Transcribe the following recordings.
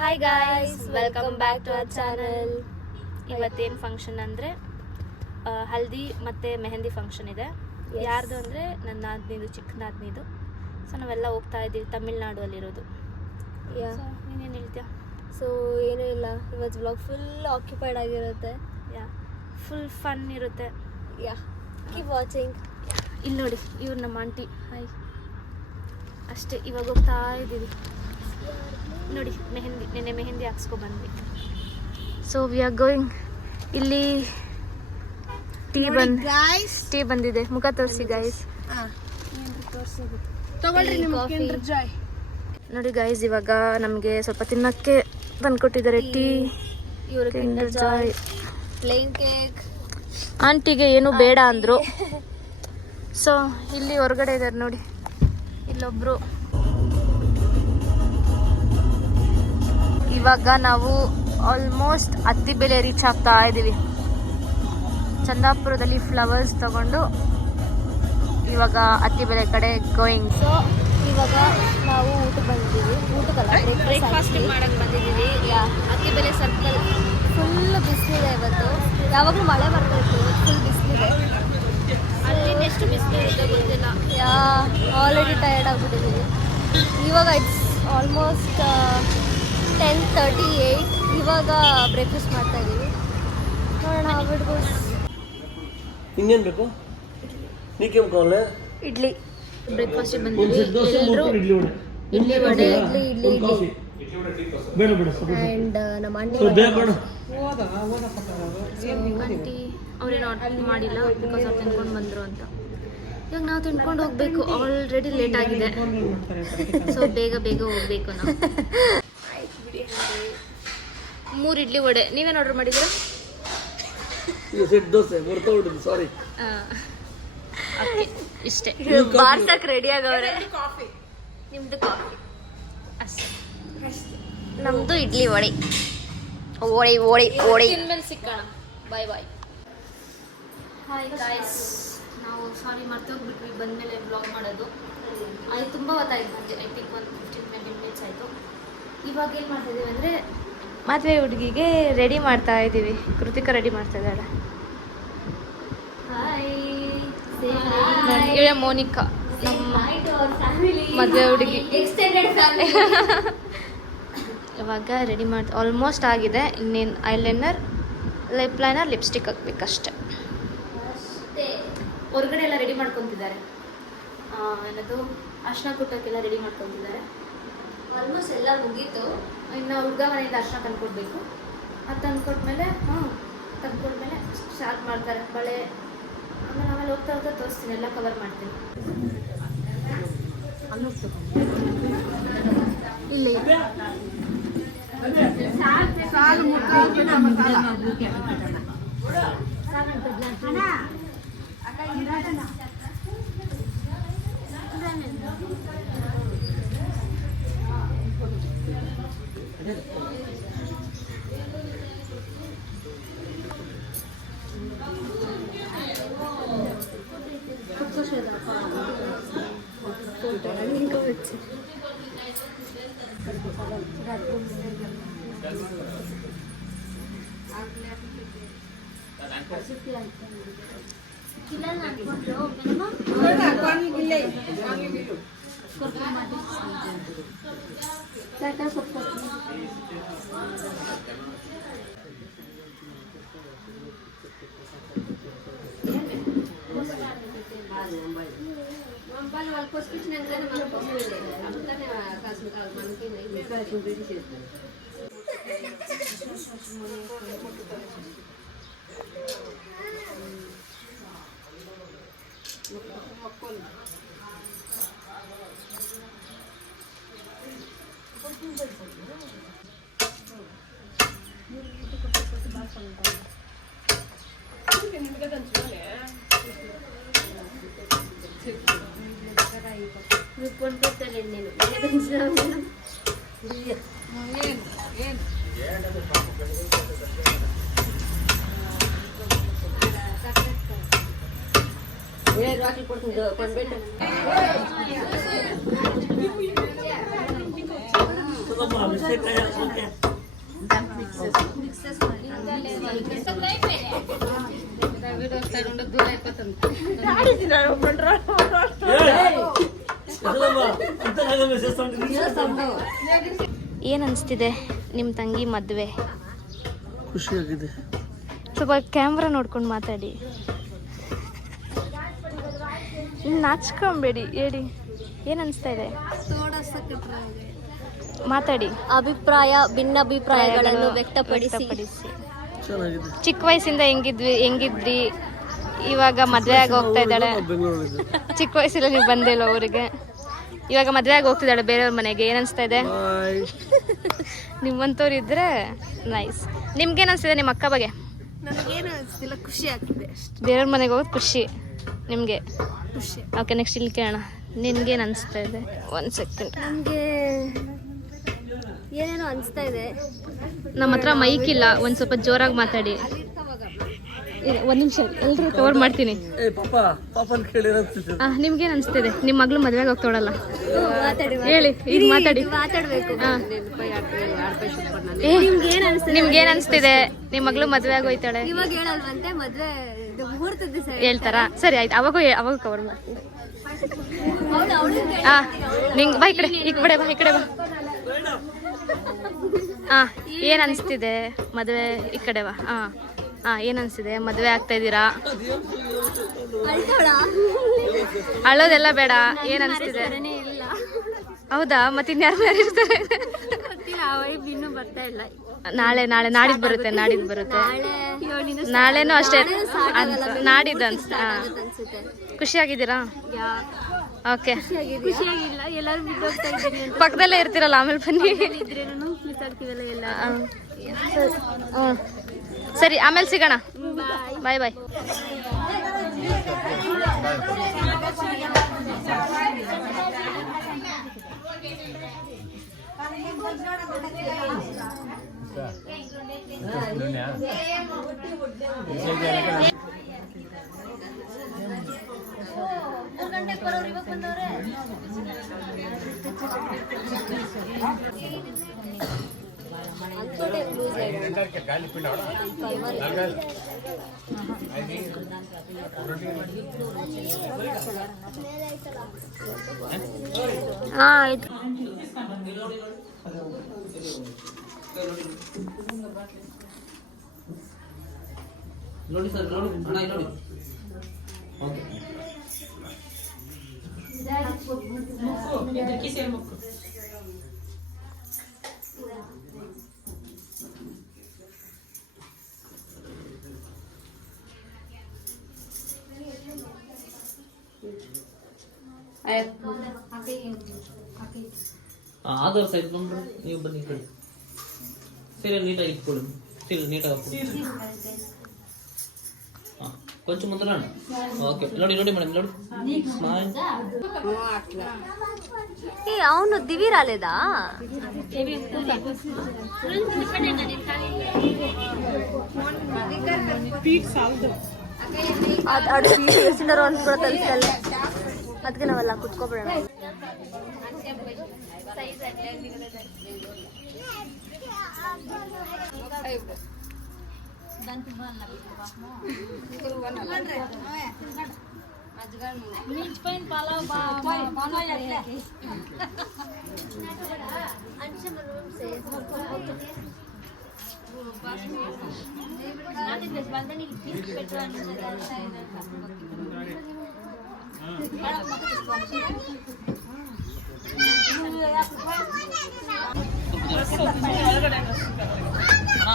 Hi guys, welcome back to our channel. ಇವತ್ತೇನು function ಅಂದರೆ ಹಲ್ದಿ ಮತ್ತು ಮೆಹಂದಿ ಫಂಕ್ಷನ್ ಇದೆ. ಯಾರ್ದು ಅಂದರೆ ನನ್ನ ನಾದ್ನಿದು, ಚಿಕ್ಕ ನಾದ್ನಿದು. ಸೊ ನಾವೆಲ್ಲ ಹೋಗ್ತಾ ಇದ್ದೀವಿ, ತಮಿಳ್ನಾಡು ಅಲ್ಲಿರೋದು. ನೀನೇನು ಹೇಳ್ತೀಯ? ಸೊ ಏನೂ ಇಲ್ಲ, ಇವತ್ತು ವ್ಲಾಗ್ ಫುಲ್ ಆಕ್ಯುಪೈಡ್ ಆಗಿರುತ್ತೆ. ಫುಲ್ ಫನ್ ಇರುತ್ತೆ. Keep watching. ಇಲ್ಲಿ ನೋಡಿ, ಇವ್ರು ನಮ್ಮ ಆಂಟಿ. ಹಾಯ್. ಅಷ್ಟೇ, ಇವಾಗ ಹೋಗ್ತಾ ಇದ್ದೀವಿ. ನೋಡಿ, ನೆನ್ನೆ ಮೆಹಂದಿ ಹಾಕ್ಸ್ಕೊಬಂದ್ವಿ. So we are going. ಇಲ್ಲಿ ಟೀ ಬಂದಿದೆ. ಮುಖ ತೋರಿಸಿ ಗೈಸ್. ನೋಡಿ ಗೈಸ್, ಇವಾಗ ನಮಗೆ ಸ್ವಲ್ಪ ತಿನ್ನಕ್ಕೆ ತಂದ್ಕೊಟ್ಟಿದ್ದಾರೆ tea. Kinder Joy, plain cake. ಆಂಟಿಗೆ ಏನು ಬೇಡ ಅಂದ್ರು. ಸೊ ಇಲ್ಲಿ ಹೊರಗಡೆ ಇದ್ದಾರೆ ನೋಡಿ, ಇಲ್ಲೊಬ್ರು. ಇವಾಗ ನಾವು ಆಲ್ಮೋಸ್ಟ್ ಅತ್ತಿಬೆಲೆ ರೀಚ್ ಆಗ್ತಾ ಇದ್ದೀವಿ. ಚಂದಾಪುರದಲ್ಲಿ ಫ್ಲವರ್ಸ್ ತಗೊಂಡು ಇವಾಗ ಅತ್ತಿಬೆಲೆ ಕಡೆ ಗೋಯಿಂಗ್. ಸೊ ಇವಾಗ ನಾವು ಊಟಕ್ಕೆ ಬಂದಿದ್ದೀವಿ. ಊಟಕ್ಕಲ್ಲ, ಬ್ರೇಕ್ಫಾಸ್ಟ್ ಮಾಡಕ್ಕೆ ಬಂದಿದ್ದೀವಿ. ಅತ್ತಿಬೆಲೆ ಸರ್ಕಲ್ ಫುಲ್ ಬಿಸಿಲಿದೆ ಇವತ್ತು. ಯಾವಾಗಲೂ ಮಳೆ ಬರ್ತಾ ಇತ್ತು, ಫುಲ್ ಬಿಸಿಲಿದೆ. ಅಲ್ಲಿ ಎಷ್ಟು ಬಿಸಿಲಿರುತ್ತೆ ಗೊತ್ತಿಲ್ಲ. ಆಲ್ರೆಡಿ ಟಯರ್ಡ್ ಆಗಿಬಿಟ್ಟಿದ್ದೀವಿ. ಇವಾಗ ಇಟ್ಸ್ ಆಲ್ಮೋಸ್ಟ್ 10:38. ಇವಾಗ ಬ್ರೇಕ್ಫಾಸ್ಟ್ ಮಾಡ್ತಾ ಇದ್ದೀವಿ. ನೋಡೋಣ ಆಗ್ಬಿಡ್ಬೋದು. ಇನ್ನೇನು ಬೇಕು? ಇಡ್ಲಿ ಬ್ರೇಕ್ಫಾಸ್ಟಿಗೆ ಬಂದಿದ್ವಿ. ಎಲ್ಲರೂ ಇಡ್ಲಿ ವಡೆ ಆ್ಯಂಡ್ ನಮ್ಮ ಆಂಟಿ ಅವ್ರೇನು ಆರ್ಡರ್ ಮಾಡಿಲ್ಲ, ಬಿಕಾಸ್ ಅವ್ರು ತಿನ್ಕೊಂಡು ಬಂದರು ಅಂತ. ಇವಾಗ ನಾವು ತಿನ್ಕೊಂಡು ಹೋಗ್ಬೇಕು. ಆಲ್ರೆಡಿ ಲೇಟ್ ಆಗಿದೆ. ಸೊ ಬೇಗ ಹೋಗ್ಬೇಕು ನಾವು. 3 ಇಡ್ಲಿ ವಡೆ. ನೀವೇನು ಆರ್ಡರ್ ಮಾಡಿದ್ದೀರಾ? ಸಾರಿ, ಇಷ್ಟೇ. ಬಾರ್ಸಕ್ ರೆಡಿ ಆಗವ್ರೆ. ನಿಮ್ದು ಕಾಫಿ ಅಷ್ಟೇ. ನಮ್ದು ಇಡ್ಲಿ ವಡೆ. ಇನ್ಮೇಲೆ ಸಿಕ್ಕೋಣ. ಬಾಯ್. ಹಾಯ್ ಗಾಯ್ಸ್, ನಾವು ಸಾರಿ ಮರ್ತೋಗ್ಬಿಟ್ವಿ ಬಂದಮೇಲೆ ಬ್ಲಾಗ್ ಮಾಡೋದು. ಅದು ತುಂಬ ಹೊತ್ತಾಯ್ತು. ಐ ಥಿಂಕ್ 15-20 ಮಿನಿಟ್ಸ್ ಆಯಿತು. ಇವಾಗ ಏನು ಮಾಡ್ತಾಯಿದ್ದೀವಿ ಅಂದರೆ ಮದುವೆ ಹುಡುಗಿಗೆ ರೆಡಿ ಮಾಡ್ತಾ ಇದ್ದೀವಿ. ಕೃತಿಕಾ ರೆಡಿ ಮಾಡ್ತಾ ಇದ್ದಾಳೆ. ಇವಳೆ ಮೋನಿಕಾ, ನಮ್ಮ ಮದುವೆ ಹುಡುಗಿ. ಇವಾಗ ರೆಡಿ ಮಾಡ್ತಾ ಆಲ್ಮೋಸ್ಟ್ ಆಗಿದೆ. ಇನ್ನೇನು ಐಲೈನರ್, ಲಿಪ್ ಲೈನರ್, ಲಿಪ್ಸ್ಟಿಕ್ ಹಾಕ್ಬೇಕಷ್ಟೆ. ಹೊರಗಡೆ ಎಲ್ಲ ರೆಡಿ ಮಾಡ್ಕೊತಿದ್ದಾರೆ. ಏನದು ಅರ್ಶಿನ ಕುಟ್ಟಕ್ಕೆಲ್ಲ ರೆಡಿ ಮಾಡ್ಕೊತಿದ್ದಾರೆ. ಆಲ್ಮೋಸ್ಟ್ ಎಲ್ಲ ಮುಗೀತು. ಇನ್ನು ಹುಡುಗ ಮನೆಯಿಂದ ಅರ್ಶಿನ ತಂದ್ಕೊಡ್ಬೇಕು. ಅದು ತಂದ್ಕೊಟ್ಮೇಲೆ ತಂದ್ಕೊಟ್ಮೇಲೆ ಸ್ಟಾರ್ಟ್ ಮಾಡ್ತಾರೆ ಬಳೆ. ಆಮೇಲೆ ಹೋಗ್ತಾ ತೋರಿಸ್ತೀನಿ, ಎಲ್ಲ ಕವರ್ ಮಾಡ್ತೀನಿ. ಇಲ್ಲಿ ಏನು ಅನಿಸ್ತಿದೆ ನಿಮ್ಮ ತಂಗಿ ಮದುವೆ? ಖುಷಿಯಾಗಿದೆ. ಸ್ವಲ್ಪ ಕ್ಯಾಮ್ರಾ ನೋಡ್ಕೊಂಡು ಮಾತಾಡಿ, ನಾಚ್ಕೊಂಬೇಡಿ, ಹೇಳಿ ಏನು ಅನಿಸ್ತಾ ಇದೆ? ಮಾತಾಡಿ. ಅಭಿಪ್ರಾಯ, ಭಿನ್ನಾಭಿಪ್ರಾಯಗಳನ್ನು ವ್ಯಕ್ತಪಡಿಸಿ. ಚೆನ್ನಾಗಿದೆ. ಚಿಕ್ಕ ವಯಸ್ಸಿಂದ ಹೆಂಗಿದ್ರಿ, ಇವಾಗ ಮದುವೆ ಆಗಿ ಹೋಗ್ತಾ ಇದ್ದಾಳೆ. ಚಿಕ್ಕ ವಯಸ್ಸಲ್ಲಿ ನೀವು ಬಂದಿಲ್ಲ ಊರಿಗೆ, ಇವಾಗ ಮದುವೆ ಆಗಿ ಹೋಗ್ತಿದ್ದಾಳೆ ಬೇರೆಯವ್ರ ಮನೆಗೆ. ಏನು ಅನಿಸ್ತಾ ಇದೆ? ನಿಮ್ಮಂಥವ್ರು ಇದ್ರೆ ನೈಸ್. ನಿಮ್ಗೇನು ಅನಿಸ್ತಿದೆ ನಿಮ್ಮ ಅಕ್ಕ ಬಗ್ಗೆ? ನನಗೇನು ಅನಿಸ್ತಿಲ್ಲ, ಖುಷಿ ಆಗ್ತಿದೆ ಅಷ್ಟೇ. ಬೇರೆಯವ್ರ ಮನೆಗೆ ಹೋಗೋದು ಖುಷಿ ನಿಮಗೆ? ಖುಷಿ. ಓಕೆ, ನೆಕ್ಸ್ಟ್ ಇಲ್ಲಿ ಕೇಳೋಣ. ನಿನ್ಗೇನು ಅನಿಸ್ತಾ ಇದೆ? 1 ಸೆಕೆಂಡ್. ನನಗೆ ಏನೇನೋ ಅನಿಸ್ತಾ ಇದೆ. ನಮ್ಮ ಹತ್ರ ಮೈಕ್ ಇಲ್ಲ, ಒಂದು ಸ್ವಲ್ಪ ಜೋರಾಗಿ ಮಾತಾಡಿ. 1 ನಿಮಿಷ, ಎಲ್ಲರೂ ಕವರ್ ಮಾಡ್ತೀನಿ. ನಿಮ್ಗೇನು ಅನಿಸ್ತಿದೆ? ನಿಮ್ಮ ಮಗಳು ಮದುವೆಗೆ ಹೋಗ್ತಾಳಲ್ಲ, ಹೇಳಿ, ಈಗ ಮಾತಾಡಿ. ನಿಮ್ಗೇನು ಅನಿಸ್ತಿದೆ? ನಿಮ್ಮ ಮಗಳು ಮದುವೆ ಆಗಿ ಹೋಯ್ತಾಳೆ, ಇವಾಗ ಹೇಳಲ್ವಂತೆ ಮದುವೆ ಮುಹೂರ್ತದ ದಿವಸ ಹೇಳ್ತಾರಾ? ಸರಿ ಆಯ್ತು, ಅವಾಗ ಕವರ್ ಮಾಡ್ತೀನಿ. ನಿಂಗೆ ಬಾ, ಈ ಕಡೆ ಬಾ, ಈ ಕಡೆ ಬಾ. ಏನು ಅನಿಸ್ತಿದೆ ಮದುವೆ? ಈ ಕಡೆ ಬಾ. ಏನು ಅನಿಸ್ತಿದೆ? ಮದುವೆ ಆಗ್ತಾ ಇದ್ದೀರಾ? ಅಳೋದೆಲ್ಲ ಬೇಡ. ಏನು ಅನಿಸ್ತಿದೆ? ಹೌದಾ? ಮತ್ತೆ ಇನ್ಯಾರು ಮ್ಯಾರೇಜ್ತಾರೆ? ಇನ್ನೂ ಬರ್ತಾ ಇಲ್ಲ. ನಾಡಿದ್ದು ಬರುತ್ತೆ. ನಾಳೆನೂ ಅಷ್ಟೇ, ನಾಡಿದ್ದು ಅನ್ಸುತ್ತೆ. ಖುಷಿಯಾಗಿದ್ದೀರಾ? ಓಕೆ. ಖುಷಿಯಾಗಿಲ್ಲ, ಎಲ್ಲರೂ ಬಿದ್ದೋಗ್ತಾ ಇದ್ದೀನಿ ಅಂತ. ಪಕ್ಕದಲ್ಲೇ ಇರ್ತೀರಲ್ಲ, ಆಮೇಲೆ ಬನ್ನಿ. ಇದ್ರೇನು ಮಿಸ್ ಆಗ್ತೀವಲ್ಲ ಎಲ್ಲ. ಸರಿ, ಆಮೇಲೆ ಸಿಗೋಣ. ಬಾಯ್ ಬಾಯ್. ಆಯ್ತು. ನೋಡಿ ಸರ್, ನೋಡಿ ಅಣ್ಣ, ನೋಡಿ. ಓಕೆ. ಆಧಾರ್ ಸೈಜ್ ಬಂದ್ಬಿಡು, ನೀವು ಬನ್ನಿ ಈ ಕಡೆ. ಸೀರೆ ನೀಟಾಗಿ ಇಟ್ಕೊಳ್ಳಿ, ಸೀರೆ ನೀಟಾಗಿ ಹಾಕ್ಕೊಳ್ಳಿ. కొంచెం ముందు రండి. ఓకే, ನೋಡಿ మేడం, ನೋಡಿ. స్మైల్. అవును, దివి రాలేదా? అడు స్వీట్ చేసినారు అని కూడా తెలుసు. ಅದಕ್ಕೆ ನಾವೆಲ್ಲ ಕುತ್ಕೊಬಿಡೋಣ.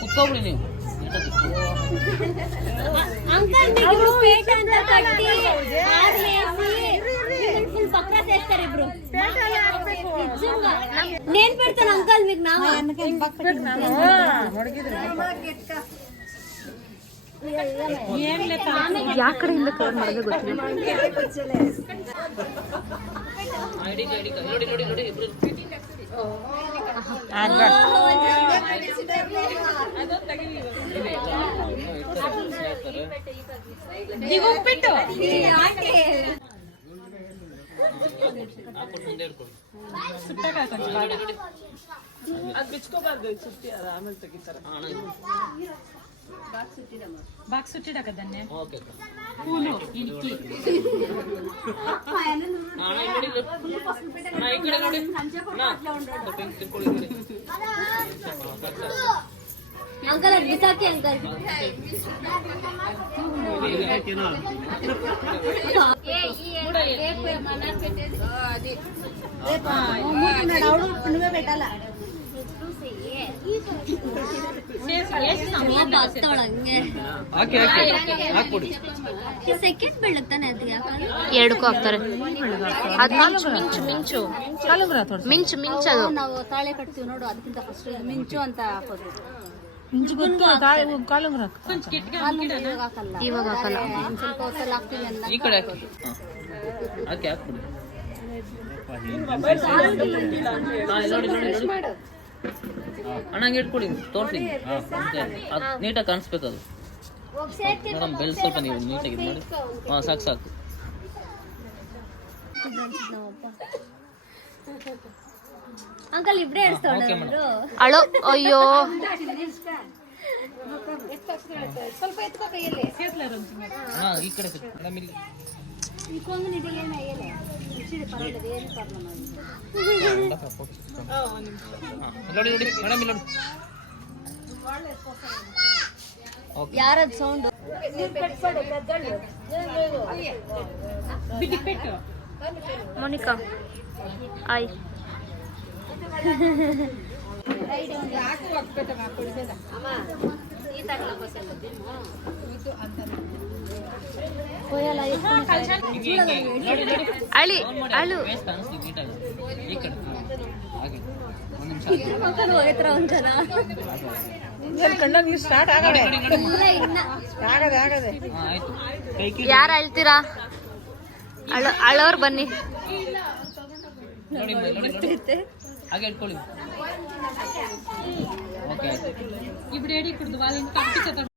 ಕುತ್ಕೊಬಿಡಿ ನೀವು. ಅಂಕಲ್ ನೀವು ಪೇಟ ಅಂತ ಕಟ್ಟಿ ಫುಲ್ ಪಕ್ಕ ಸೇರ್ತಾರೆ ಇಬ್ರು. ನೇನ್ ಪಡ್ತಾನೆ ಅಂಕಲ್ మీకు ನಾವು ಯಾವ ಕಡೆಯಿಂದ ಕವರ್ ಮಾಡೋದು ಗೊತ್ತಿಲ್ಲ. ಮುಂದೆ ಹಿಡ್ಕೊಳ್ಳಿ. ಅದು ಬಿಚ್ಕೋಬಾರ್ದು ಸುತ್ತಿ ಅದ ಆಮೇಲೆ ತೆಗಿತಾರೆ. ಬಾಕ್ಸ್ ಸುಟ್ಟಿಡಕದನ್ನೇ ಓಕೆ ಹೂನು ಇಡ್ಕಿ ಈ ಕಡೆ ನೋಡಿ ತಿಳ್ಕೊಳ್ಳಿ ಅಂಕಲ್ ಅದು ಬಿಸಾಕಿ ಅಂಕಲ್. ಸೆಕೆಂಡ್ ಬೀಳುತ್ತಾನೆ ಅದು ಯಾಕಂದ್ರೆ ಎರಡಕ್ಕೂ ಹಾಕ್ತಾರೆ. ಅದು ಮಿಂಚು ಅದು ನಾವು ತಾಳೆ ಕಟ್ತೀವಿ ನೋಡು, ಅದಕ್ಕಿಂತ ಫಸ್ಟ್ ಮಿಂಚು ಅಂತ ಹಾಕೋದು. ಹಾಕಲ್ಲ, ಇವಾಗ ಹಾಕಲ್ಲ. ಒಂದ್ ಸ್ವಲ್ಪ ಹೊತ್ತಲ್ಲಿ ಹಾಕ್ತೀವಿ ಅಂದಾಗ ಈ ಕಡೆ ಹಾಕಿ ಹಾಕಿ ಹಾಕ್ಬಿಡಿ. ನೋಡಿ ಅಣ್ಣ ಹಂಗೆ ಇಟ್ಕೊಳ್ಳಿ, ತೋರಿಸಿ. ಅದು ನೀಟಾಗಿ ಕಾಣಿಸ್ಬೇಕು. ಅದು ಮೇಡಮ್ ಬೆಲ್ ಸ್ವಲ್ಪ ನೀವು ನೀಟಾಗಿ ಇದು ಮಾಡಿ. ಹಾಂ ಸಾಕು ಸಾಕು. ಅಂಕಲ್ ಇಬ್ರೇ ಓಕೆ ಇಡ್ಸ್ಕೊಂಡ್ರು. ಮೇಡಮ್. ಅಳೋ ಅಯ್ಯೋ ಸ್ವಲ್ಪ ಎತ್ಕೋ ಕೈಯಲ್ಲಿ. ಹಾಂ ಈ ಕಡೆ ಮೇಡಮ್ ಇಲ್ಲಿ ಇಕ್ಕೊಂಡು ನಿಡಿ ಏನ ಏನೇ ಪರವಾಗಿಲ್ಲ, ಏನು ಪ್ರಾಬ್ಲಮ್ ಆಗಿಲ್ಲ. ನೋಡಿ ನೋಡಿ ಮೇಡಮ್ ಇಲ್ಲಿ ನೋಡಿ. ಓಕೆ ಯಾರದ್ ಸೌಂಡ್? ಮೋನಿಕಾ ಆಯ್ ಅಳಿ ಅಳು ವೇಸ್ಟ್ ಕಾಣಿಸ್ತೀವಿ ನೀಟಾಗಿ. ಈ ಕಡೆ ಹಾಗೆ ಒಂದು ನಿಮಿಷ ಹೋಗತ್ರ ಒಂದ್ಸಲ ಕಣ್ಣಲ್ಲಿ ಸ್ಟಾರ್ಟ್ ಆಗದೆ ಇಲ್ಲ ಇನ್ನ ಆಗದೆ ಆಗದೆ. ಹಾಂ ಆಯಿತು. ಕೈ ಕೀಳಿ ಯಾರು ಅಳ್ತೀರಾ? ಅಳೋರ್ ಬನ್ನಿ. ನೋಡಿ ನೋಡಿ ನೋಡಿ ಹಾಗೆ ಇಟ್ಕೊಳ್ಳಿ. ಓಕೆ ಆಯ್ತು. ఇప్పుడు ఏడి ఇప్పుడు వాళ్ళని కంపిస్తారు.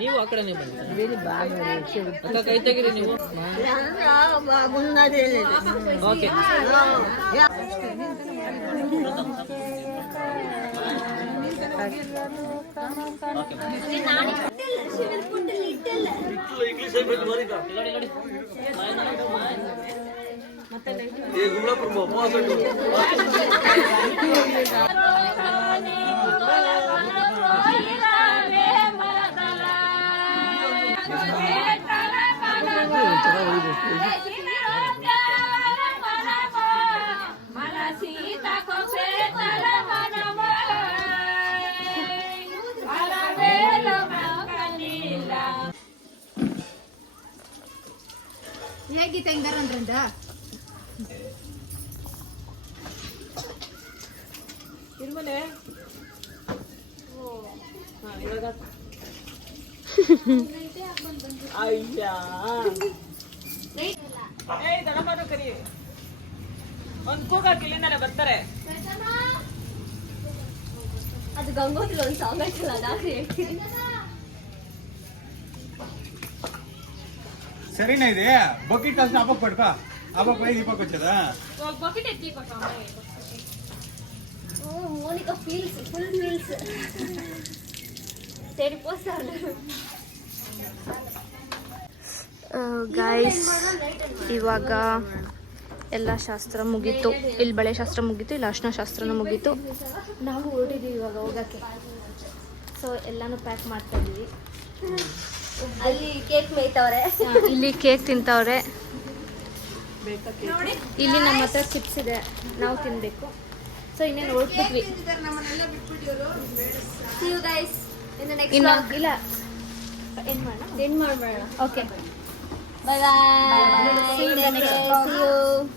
ನೀವು ಆ ಕಡೆನೇ ಬನ್ನಿ. ಅಕ್ಕ ಕೈ ತೆಗೀರಿ ನೀವು. ಓಕೆ ಹೇಗಿತ್ತು ಹೆಂಗಾರಂದ್ರಂದ ಇರ್ಮನೆ ಇವಾಗ ಅಯ್ಯ ಏಯ್ ದಡಮಾಡು ಕರಿ ಒಂದು ಕೂಗಾಕಿ ಇಲ್ಲಿಂದಾನೆ ಬರ್ತಾರೆ. ಅದು ಗಂಗೋತ್ರಿ ಒಂದು ಸಾಂಗ್ ಆಯ್ತಲ್ಲ, ನಾನು ಹೇಳ್ತೀನಿ. సరేనా ఇది బొకెట్ కలిసి అబ్బకు పడుకో అబ్బకు పోయి దీపకు వచ్చేదా బకెట్ ఎత్తి కొట్టాము. ಮೋನಿಕಾ ಫೀಲ್ಸ್ ಫುಲ್ ಫೀಲ್ಸ್ ಸೇರಿಪೋಸ್ತಾರೆ. ಗೈಸ್ ಇವಾಗ ಎಲ್ಲ ಶಾಸ್ತ್ರ ಮುಗೀತು. ಇಲ್ಲಿ ಬಳೆ ಶಾಸ್ತ್ರ ಮುಗೀತು, ಇಲ್ಲಿ ಅರ್ಶಿನ ಶಾಸ್ತ್ರನೂ ಮುಗೀತು. ನಾವು ಹೊರಟಿದ್ದೀವಿ ಇವಾಗ ಹೋಗೋಕ್ಕೆ. ಸೊ ಎಲ್ಲನೂ ಪ್ಯಾಕ್ ಮಾಡ್ತಾ ಇದ್ದೀವಿ. ಅಲ್ಲಿ ಕೇಕ್ ಮೇಯ್ತವ್ರೆ, ಇಲ್ಲಿ ಕೇಕ್ ತಿಂತವ್ರೆ. ಇಲ್ಲಿ ನಮ್ಮ ಹತ್ರ ಚಿಪ್ಸ್ ಇದೆ, ನಾವು ತಿನ್ನಬೇಕು. ಸೊ ಇನ್ನೇನು ಹೊರಟ್ಬಿಟ್ವಿ. See you guys in the next ಇನ್ನು vlog. ಇಲ್ಲ ಎಂಡ್ ಮಾಡೋಣ. Okay Bye bye. See you.